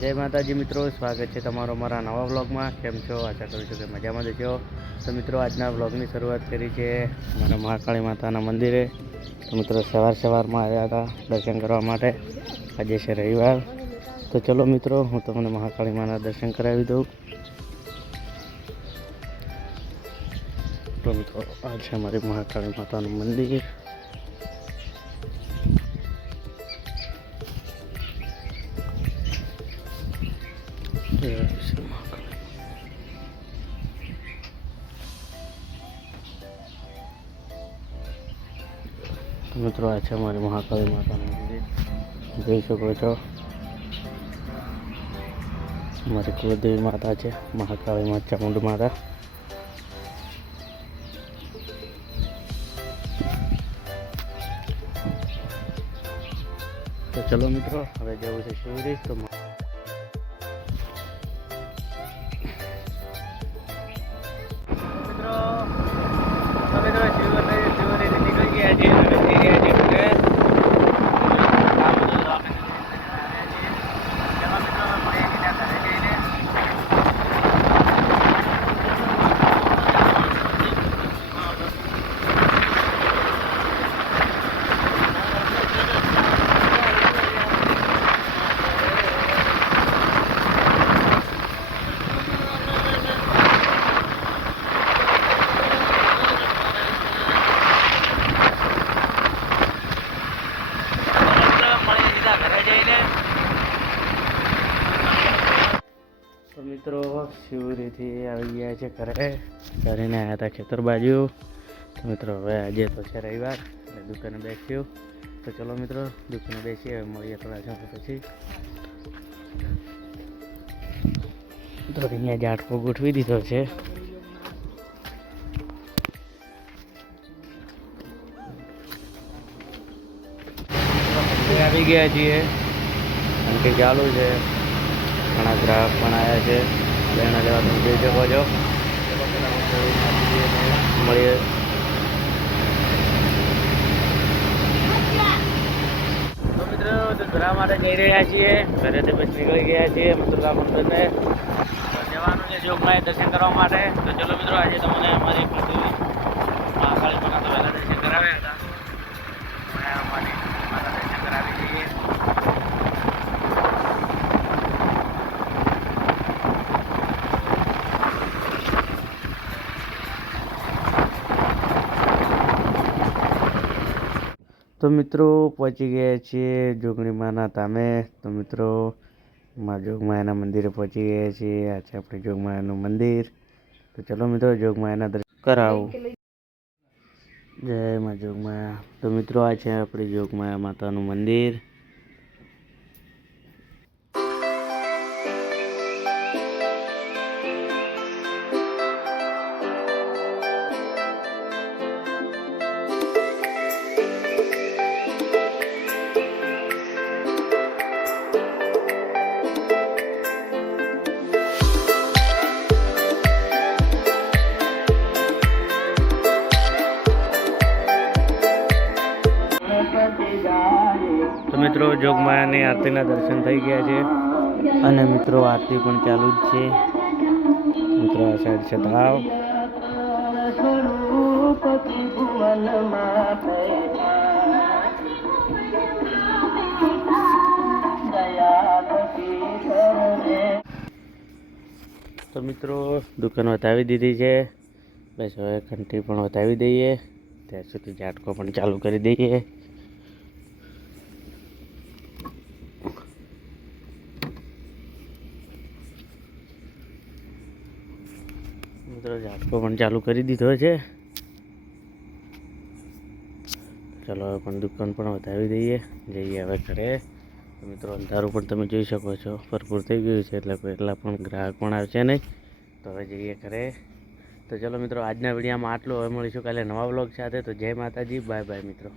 જય માતાજી મિત્રો, સ્વાગત છે તમારો મારા નવા વ્લોગમાં. કેમ છો? આશા કરું છું કે મજામાં જ છો. તો મિત્રો, આજના વ્લોગની શરૂઆત કરી છે અમારા મહાકાળી માતાના મંદિરે. તો મિત્રો, સવારમાં આવ્યા હતા દર્શન કરવા માટે. આજે છે રવિવાર. તો ચલો મિત્રો, હું તમને મહાકાળી માના દર્શન કરાવી દઉં. તો મિત્રો, આ છે અમારી મહાકાળી માતાનું મંદિર. મિત્રો, આ છે અમારી મહાકાળી માતાનું મંદિર, જોઈ શકો છો. અમારી કુળદેવી માતા છે મહાકાળી માતા, ચામુંડ માતા. તો ચલો મિત્રો, હવે જવું છે શિવરી. તો મિત્રો, શિવરીથી આવી ગયા છે ઘરે. ઘરેને આવ્યા હતા ખેતર બાજુ. તો મિત્રો, હવે આજે તો છે રવિવાર એટલે દુકાને બેસ્યું. તો ચલો મિત્રો, દુકાને બેસીએ, મળીએ થોડા સમય પછી. તો અહીંયા ઝાટકો ગોઠવી દીધો છે. આવી ગયા છીએ, ઘંટી ચાલુ છે. ઘણા ગ્રાહક પણ આવ્યા છે લેણા લેવા. તમે જોઈ શકો છો. મળીએ. તો મિત્રો, ઘરા માટે જઈ રહ્યા છીએ. ઘરેથી બસ નીકળી ગયા છીએ મથુરા મંદિરને. જવાનું છે જોગમાએ દર્શન કરવા માટે. તો ચલો મિત્રો, આજે તમને અમારી મહાકાળી માતા પહેલાં દર્શન કરાવ્યા હતા. અમારી માતા દર્શન કરાવી દઈએ. તો મિત્રો, પહોંચી ગયા છીએ જોગણી માના ધામે. તો મિત્રો, જોગમાયાના મંદિરે પહોંચી ગયા છીએ. આ છે આપણે જોગમાયાનું મંદિર. તો ચલો મિત્રો, જોગમાયાના દર્શન કરાવું. જય મા જોગમાયા. તો મિત્રો, આ છે આપણી જોગમાયા માતાનું મંદિર. તો મિત્રો, જોગમાયાની આરતીના દર્શન થઈ ગયા છે. અને મિત્રો, આરતી પણ ચાલુ જ છે. મિત્રો, આ સાઈડ છે તળાવ. તો મિત્રો, દુકાન વતાવી દીધી છે. બસ હવે ઘંટી પણ વતાવી દઈએ. ત્યાં સુધી ઝાટકો પણ ચાલુ કરી દઈએ. મિત્રો, ઝાટકો પણ ચાલુ કરી દીધો છે. ચલો, હવે પણ દુકાન પણ વધાવી દઈએ. જઈએ હવે ઘરે. મિત્રો, અંધારું પણ તમે જોઈ શકો છો, ભરપૂર થઈ ગયું છે. એટલે એટલા પણ ગ્રાહક પણ આવશે નહીં. તો હવે જઈએ ઘરે. તો ચલો મિત્રો, આજના વિડીયોમાં આટલું. હવે મળીશું કાલે નવા વ્લોગ સાથે. તો જય માતાજી, બાય બાય મિત્રો.